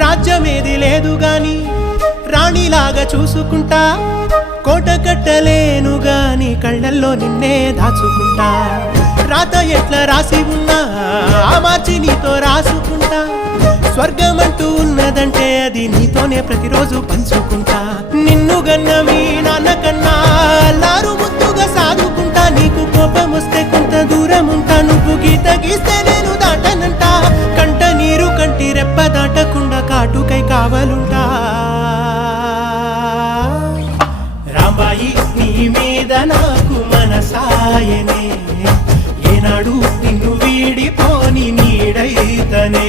రాజ్యమేది లేదు గాని రాణిలాగా చూసుకుంటా, కోట కట్టలేను గాని కళ్ళల్లో నిన్నే దాచుకుంటా. రాత ఎట్లా రాసి ఉన్నా ఆ మార్చి నీతో రాసుకుంటా. స్వర్గమంటూ ఉన్నదంటే అది నీతోనే ప్రతిరోజు పంచుకుంటా. నిన్ను గన్నవి నాన్నకన్నా లారు ముద్దుగా సాదుకుంటా. నీకు కోపం వస్తే కొంత దూరం ఉంటా, నువ్వు గీత గీస్తే నేను దాటనంట. కంట నీరు కంటి రెప్ప దాటకుండా కాటుకై కావలుంటా. రాంబాయి నీ మీద నాకు మనసాయనే, ఏనాడు నిన్ను వీడిపోని నీడైతనే.